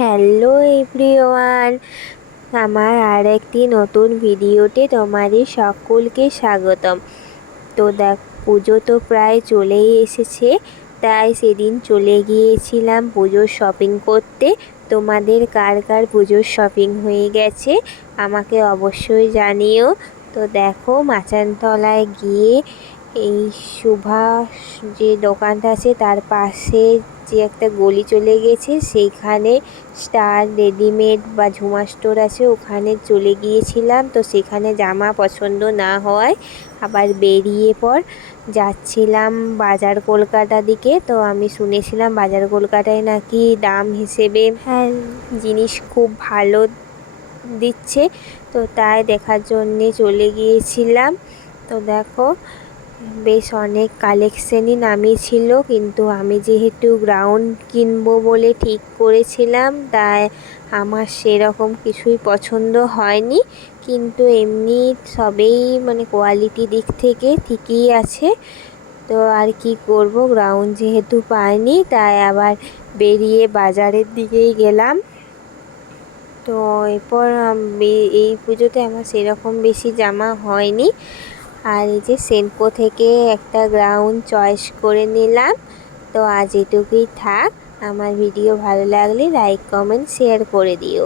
Hello everyone, আমার আর একটি নতুন ভিডিওতে তোমাদের সকলকে স্বাগতম। তো দেখ, পুজো তো প্রায় চলেই এসেছে, তাই সেদিন চলে গিয়েছিলাম পুজোর শপিং করতে। তোমাদের কার কার পুজোর শপিং হয়ে গেছে আমাকে অবশ্যই জানিও। তো দেখো, মাচানতলায় গিয়ে এই সুভাষ যে দোকানটা আছে তার পাশে যে একটা গলি চলে গেছে, সেইখানে স্টার রেডিমেড বা ঝুমা স্টোর আছে, ওখানে চলে গিয়েছিলাম। তো সেখানে জামা পছন্দ না হওয়ায় আবার বেরিয়ে পর যাচ্ছিলাম বাজার কলকাতা দিকে। তো আমি শুনেছিলাম বাজার কলকাতায় নাকি দাম হিসেবে জিনিস খুব ভালো দিচ্ছে, তো তাই দেখার জন্যে চলে গিয়েছিলাম। তো দেখো, বেশ অনেক কালেকশানই নামিয়েছিল, কিন্তু আমি যেহেতু গ্রাউন্ড কিনবো বলে ঠিক করেছিলাম, তাই আমার সেরকম কিছুই পছন্দ হয়নি। কিন্তু এমনি সবেই কোয়ালিটি দিক থেকে ঠিকই আছে। তো আর কি করব, গ্রাউন্ড যেহেতু পাইনি, তাই আবার বেরিয়ে বাজারের দিকেই গেলাম। তো এরপর এই পুজোতে আমার সেরকম বেশি জামা হয়নি। আর এই যে সেনকো থেকে একটা গ্রাউন্ড চয়েস করে নিলাম। তো আজ এটুকুই থাক। আমার ভিডিও ভালো লাগলে লাইক কমেন্ট শেয়ার করে দিও।